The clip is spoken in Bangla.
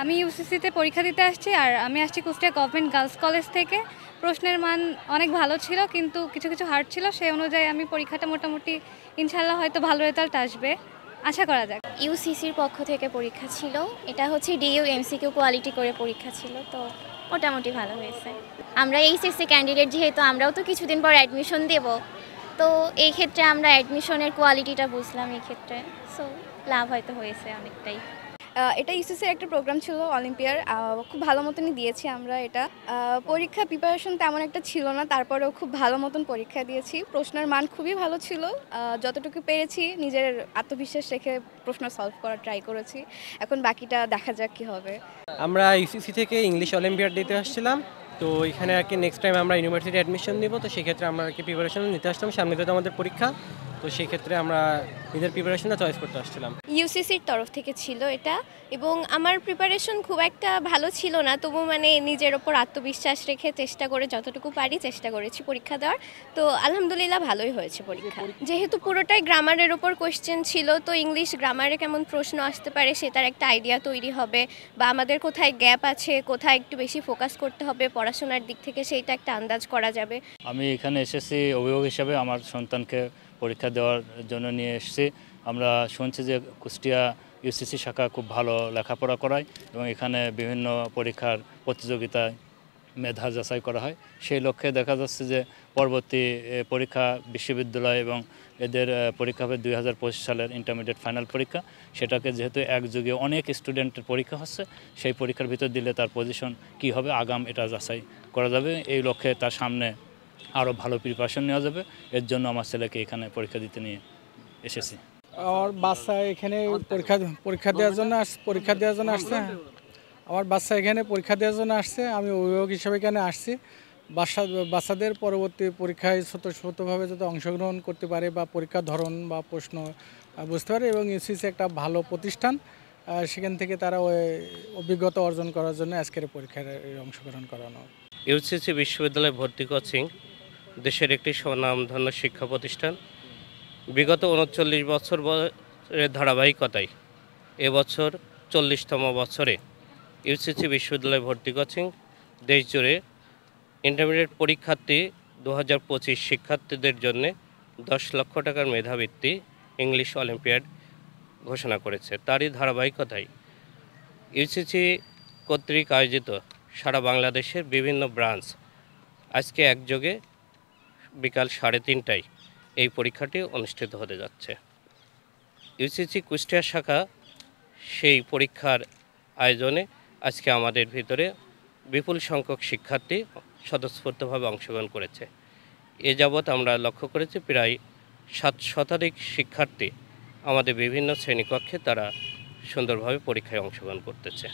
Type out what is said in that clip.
আমি ইউসিসিতে পরীক্ষা দিতে আসছি, আর আমি আসছি কুষ্টিয়া গভর্নমেন্ট গার্লস কলেজ থেকে। প্রশ্নের মান অনেক ভালো ছিল, কিন্তু কিছু কিছু হার্ড ছিল। সেই অনুযায়ী আমি পরীক্ষাটা মোটামুটি ইনশাল্লাহ হয়তো ভালো রেজাল্ট আসবে, আশা করা যাক। ইউসিসির পক্ষ থেকে পরীক্ষা ছিল, এটা হচ্ছে ডিইউ এমসিকিউ কোয়ালিটি করে পরীক্ষা ছিল, তো মোটামুটি ভালো হয়েছে। আমরা এইচএসসি ক্যান্ডিডেট যেহেতু, আমরাও তো কিছুদিন পর অ্যাডমিশন দেব, তো এই ক্ষেত্রে আমরা অ্যাডমিশনের কোয়ালিটিটা বুঝলাম এই ক্ষেত্রে, সো লাভ হয়তো হয়েছে অনেকটাই। এটা ইউসিসির একটা প্রোগ্রাম ছিল অলিম্পিয়ার, খুব ভালো মতনই দিয়েছি আমরা এটা। পরীক্ষা প্রিপারেশন তেমন একটা ছিল না, তারপরেও খুব ভালো মতন পরীক্ষা দিয়েছি। প্রশ্নের মান খুবই ভালো ছিল, যতটুকু পেরেছি নিজের আত্মবিশ্বাস রেখে প্রশ্ন সলভ করার ট্রাই করেছি। এখন বাকিটা দেখা যাক কী হবে। আমরা ইউসিসি থেকে ইংলিশ অলিম্পিয়াড দিতে আসছিলাম, তো এখানে আর কি নেক্সট টাইম আমরা ইউনিভার্সিটি অ্যাডমিশন নিব, তো সেক্ষেত্রে আমরা আর কি প্রিপারেশন নিতে আসলাম। সামনে তো আমাদের পরীক্ষা, তো সেক্ষেত্রে আমরা নিজের প্রিপারেশনটা চয়েস করতে আসছিলাম। ইউসিসির তরফ থেকে ছিল এটা, এবং আমার প্রিপারেশন খুব একটা ভালো ছিল না, তবু মানে নিজের ওপর আত্মবিশ্বাস রেখে চেষ্টা করে যতটুকু পারি চেষ্টা করেছি পরীক্ষা দেওয়ার। তো আলহামদুলিল্লাহ ভালোই হয়েছে পরীক্ষা। যেহেতু পুরোটাই গ্রামারের ওপর কোয়েশ্চেন ছিল, তো ইংলিশ গ্রামারে কেমন প্রশ্ন আসতে পারে সেটার একটা আইডিয়া তৈরি হবে, বা আমাদের কোথায় গ্যাপ আছে, কোথায় একটু বেশি ফোকাস করতে হবে পড়াশোনার দিক থেকে, সেইটা একটা আন্দাজ করা যাবে। আমি এখানে এসেছি অভিভাবক হিসাবে আমার সন্তানকে পরীক্ষা দেওয়ার জন্য নিয়ে এসেছি। আমরা শুনছি যে কুষ্টিয়া ইউসিসি শাখা খুব ভালো লেখাপড়া করায় এবং এখানে বিভিন্ন পরীক্ষার প্রতিযোগিতায় মেধা যাচাই করা হয়। সেই লক্ষ্যে দেখা যাচ্ছে যে পরবর্তী পরীক্ষা বিশ্ববিদ্যালয় এবং এদের পরীক্ষা হবে 2025 সালের ইন্টারমিডিয়েট ফাইনাল পরীক্ষা। সেটাকে যেহেতু একযোগে অনেক স্টুডেন্টের পরীক্ষা হচ্ছে, সেই পরীক্ষার ভিতর দিলে তার পজিশন কী হবে আগাম এটা যাচাই করা যাবে। এই লক্ষ্যে তার সামনে আরও ভালো প্রিপারেশন নেওয়া যাবে। এর জন্য আমার ছেলেকে এখানে পরীক্ষা দিতে নিয়ে এসেছি। আমার বাচ্চা এখানে পরীক্ষা দেওয়ার জন্য আসছে। আমার বাচ্চা এখানে পরীক্ষা দেওয়ার জন্য আসছে, আমি অভিভাবক হিসেবে এখানে আসছি। বাচ্চাদের পরবর্তী পরীক্ষায় স্বতঃস্ফূর্তভাবে যাতে অংশগ্রহণ করতে পারে বা পরীক্ষার ধরন বা প্রশ্ন বুঝতে পারে, এবং ইউসিসি একটা ভালো প্রতিষ্ঠান, সেখান থেকে তারা ওই অভিজ্ঞতা অর্জন করার জন্য আজকের পরীক্ষায় অংশগ্রহণ করানো। ইউসিসি বিশ্ববিদ্যালয়ে ভর্তি কোচিং দেশের একটি স্বনামধন্য শিক্ষা প্রতিষ্ঠান। বিগত ৩৯ বছরের ধারাবাহিকতায় এবছর ৪০তম বছরে ইউসিসি বিশ্ববিদ্যালয়ে ভর্তি কোচিং দেশজুড়ে ইন্টারমিডিয়েট পরীক্ষার্থী 2025 শিক্ষার্থীদের জন্য 10 লক্ষ টাকার মেধাবৃত্তি ইংলিশ অলিম্পিয়াড ঘোষণা করেছে। তারই ধারাবাহিকতায় ইউসিসি কর্তৃক আয়োজিত সারা বাংলাদেশের বিভিন্ন ব্রাঞ্চ আজকে একযোগে বিকাল 3:30টায় এই পরীক্ষাটি অনুষ্ঠিত হতে যাচ্ছে। ইউসিসি কুষ্টিয়া শাখা সেই পরীক্ষার আয়োজনে আজকে আমাদের ভিতরে বিপুল সংখ্যক শিক্ষার্থী স্বতঃস্ফূর্তভাবে অংশগ্রহণ করেছে। এ যাবৎ আমরা লক্ষ্য করেছি প্রায় 7 শতাধিক শিক্ষার্থী আমাদের বিভিন্ন শ্রেণীকক্ষে তারা সুন্দরভাবে পরীক্ষায় অংশগ্রহণ করতেছে।